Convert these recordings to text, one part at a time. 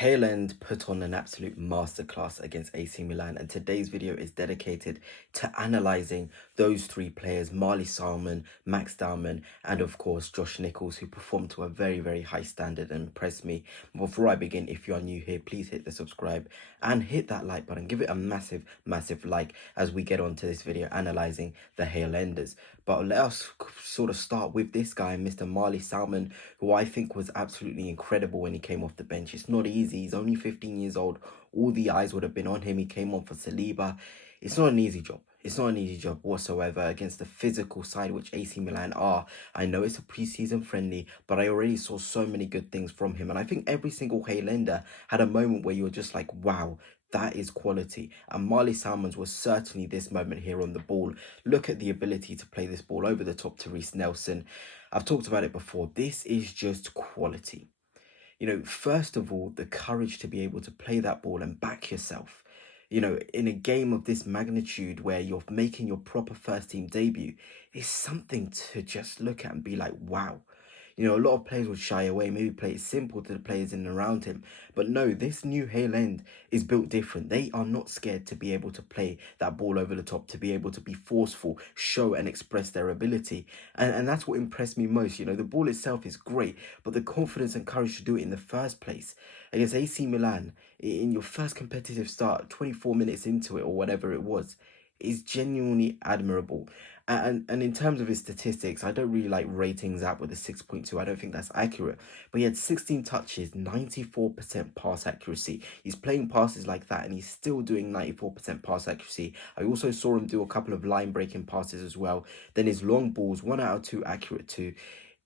Hale put on an absolute masterclass against AC Milan, and today's video is dedicated to analysing those three players, Marley Salman, Max Dman, and of course Josh Nichols, who performed to a very high standard and impressed me. Before I begin, if you are new here, please hit the subscribe and hit that like button. Give it a massive like as we get on to this video analysing the Hale. But let us sort of start with this guy, Mr. Marley Salman, who I think was absolutely incredible when he came off the bench. It's not easy. He's only 15 years old. All the eyes would have been on him. He came on for Saliba. It's not an easy job. It's not an easy job whatsoever against the physical side, which AC Milan are. I know it's a preseason friendly, but I already saw so many good things from him. And I think every single Halender had a moment where you were just like, wow, that is quality. And Marley Salmons was certainly this moment here on the ball. Look at the ability to play this ball over the top to Reece Nelson. I've talked about it before. This is just quality. You know, first of all, the courage to be able to play that ball and back yourself. You know, in a game of this magnitude where you're making your proper first team debut, is something to just look at and be like, wow. You know, a lot of players would shy away, maybe play it simple to the players in and around him. But no, this new Hale end is built different. They are not scared to be able to play that ball over the top, to be able to be forceful, show and express their ability. And that's what impressed me most. You know, the ball itself is great, but the confidence and courage to do it in the first place. Against AC Milan, in your first competitive start, 24 minutes into it or whatever it was, is genuinely admirable. And in terms of his statistics, I don't really like ratings out with a 6.2. I don't think that's accurate. But he had 16 touches, 94% pass accuracy. He's playing passes like that and he's still doing 94% pass accuracy. I also saw him do a couple of line breaking passes as well. Then his long balls, 1 out of 2 accurate too.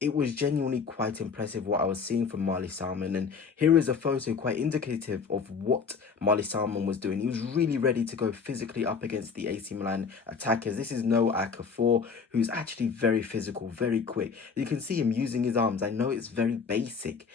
It was genuinely quite impressive what I was seeing from Marley Salman. And here is a photo quite indicative of what Marley Salman was doing. He was really ready to go physically up against the AC Milan attackers. This is no Akafor, who's actually very physical, very quick. You can see him using his arms. I know it's very basic,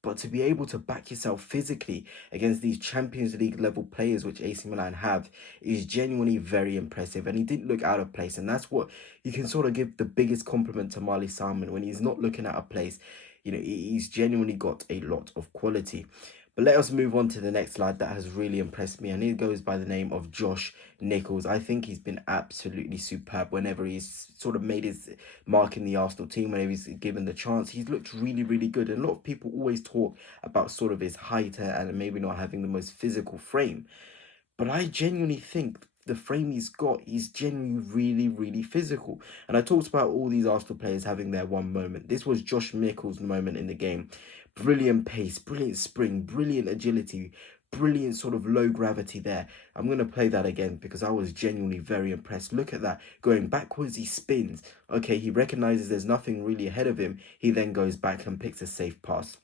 but to be able to back yourself physically against these Champions League level players, which AC Milan have, is genuinely very impressive. And he didn't look out of place. And that's what you can sort of give the biggest compliment to Marley Salman when he's not looking out of place. You know, he's genuinely got a lot of quality. But let us move on to the next lad that has really impressed me, and he goes by the name of Josh Nichols. I think he's been absolutely superb whenever he's sort of made his mark in the Arsenal team, whenever he's given the chance. He's looked really good, and a lot of people always talk about sort of his height and maybe not having the most physical frame. But I genuinely think the frame he's got, he's genuinely really physical. And I talked about all these Arsenal players having their one moment. This was Josh Nichols' moment in the game. Brilliant pace, brilliant spring, brilliant agility, brilliant sort of low gravity there. I'm going to play that again because I was genuinely very impressed. Look at that. Going backwards, he spins. Okay, he recognizes there's nothing really ahead of him. He then goes back and picks a safe pass.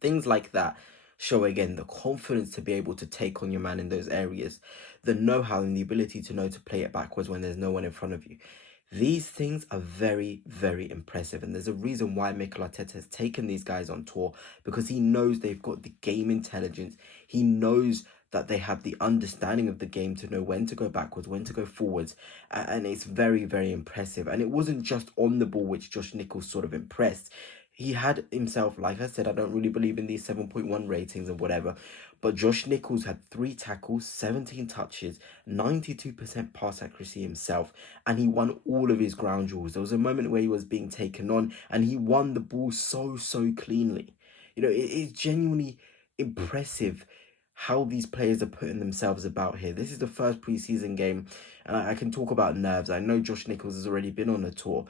Things like that show again the confidence to be able to take on your man in those areas, the know-how and the ability to know to play it backwards when there's no one in front of you. These things are very impressive, and there's a reason why Mikel Arteta has taken these guys on tour, because he knows they've got the game intelligence. He knows that they have the understanding of the game to know when to go backwards, when to go forwards, and it's very impressive. And it wasn't just on the ball which Josh Nichols sort of impressed. He had himself, like I said, I don't really believe in these 7.1 ratings and whatever, but Josh Nichols had 3 tackles, 17 touches, 92% pass accuracy himself, and he won all of his ground duels. There was a moment where he was being taken on, and he won the ball so cleanly. You know, it's genuinely impressive how these players are putting themselves about here. This is the first preseason game, and I can talk about nerves. I know Josh Nichols has already been on a tour,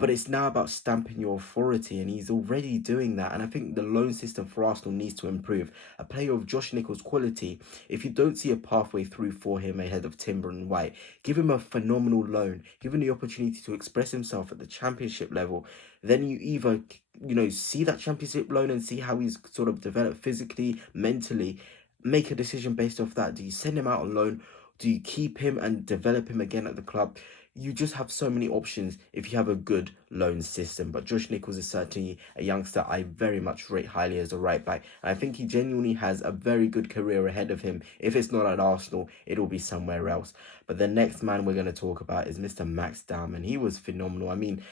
but it's now about stamping your authority, and he's already doing that. And I think the loan system for Arsenal needs to improve. A player of Josh Nichols' quality, if you don't see a pathway through for him ahead of Timber and White, give him a phenomenal loan, give him the opportunity to express himself at the championship level. Then you either, you know, see that championship loan and see how he's sort of developed physically, mentally, make a decision based off that. Do you send him out on loan? Do you keep him and develop him again at the club? You just have so many options if you have a good loan system. But Josh Nichols is certainly a youngster I very much rate highly as a right back. And I think he genuinely has a very good career ahead of him. If it's not at Arsenal, it'll be somewhere else. But the next man we're going to talk about is Mr. Max Dman. He was phenomenal. I mean,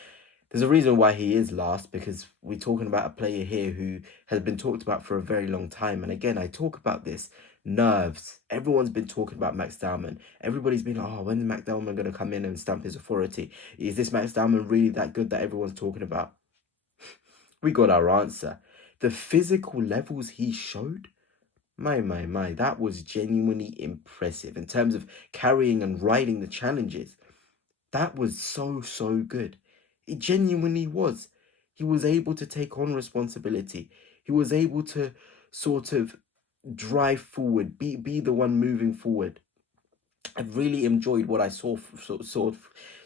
There's a reason why he is last, because we're talking about a player here who has been talked about for a very long time. And again, I talk about this nerves. Everyone's been talking about Max Dman. Everybody's been like, oh, when's Max Dman going to come in and stamp his authority? Is this Max Dman really that good that everyone's talking about? We got our answer. The physical levels he showed, my, that was genuinely impressive in terms of carrying and riding the challenges. That was so good. It genuinely was. He was able to take on responsibility. He was able to sort of drive forward, be the one moving forward. I've really enjoyed what I saw, sort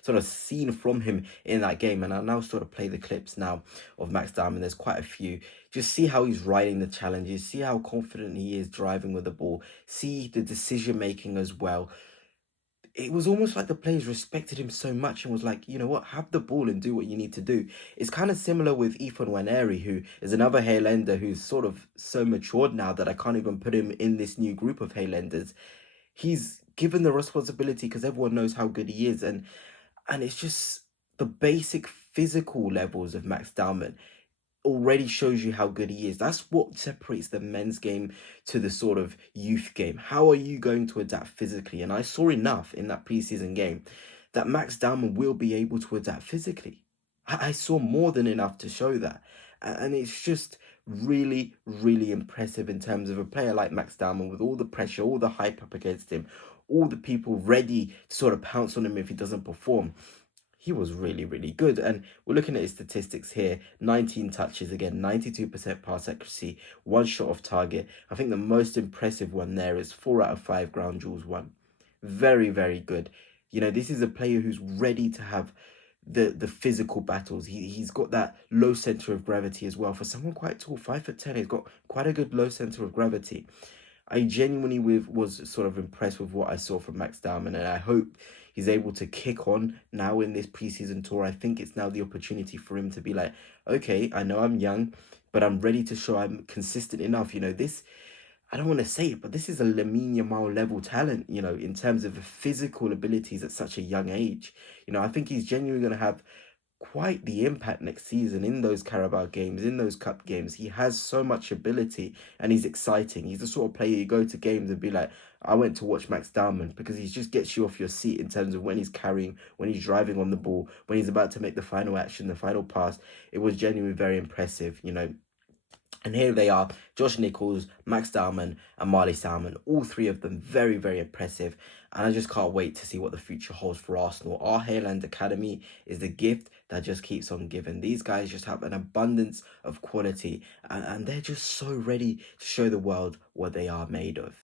of seen from him in that game, and I'll now sort of play the clips now of Max Dman. There's quite a few. Just see how he's riding the challenges, see how confident he is driving with the ball, see the decision making as well. It was almost like the players respected him so much and was like, you know what, have the ball and do what you need to do. It's kind of similar with Ethan Waneri, who is another Hale ender who's sort of so matured now that I can't even put him in this new group of Hale enders. He's given the responsibility because everyone knows how good he is, and it's just the basic physical levels of Max Dman already shows you how good he is. That's what separates the men's game to the sort of youth game. How are you going to adapt physically? And I saw enough in that preseason game that Max Dman will be able to adapt physically. I saw more than enough to show that. And it's just really impressive in terms of a player like Max Dman with all the pressure, all the hype up against him, all the people ready to sort of pounce on him if he doesn't perform. He was really good. And we're looking at his statistics here. 19 touches, again, 92% pass accuracy, 1 shot off target. I think the most impressive one there is 4 out of 5 ground duels won. Very good. You know, this is a player who's ready to have the physical battles. He's got that low center of gravity as well. For someone quite tall, 5'10", he's got quite a good low center of gravity. I genuinely was sort of impressed with what I saw from Max Dman, and I hope he's able to kick on now in this preseason tour. I think it's now the opportunity for him to be like, okay, I know I'm young, but I'm ready to show I'm consistent enough. You know, this, I don't want to say it, but this is a Lamine Yamal level talent, you know, in terms of the physical abilities at such a young age. You know, I think he's genuinely going to have quite the impact next season in those Carabao games, in those cup games. He has so much ability and he's exciting. He's the sort of player you go to games and be like, I went to watch Max Dman, because he just gets you off your seat in terms of when he's carrying, when he's driving on the ball, when he's about to make the final action, the final pass. It was genuinely very impressive, you know. And here they are, Josh Nichols, Max Dman, and Marley Salmon. All three of them very impressive. And I just can't wait to see what the future holds for Arsenal. Our Hale Academy is the gift that just keeps on giving. These guys just have an abundance of quality. And they're just so ready to show the world what they are made of.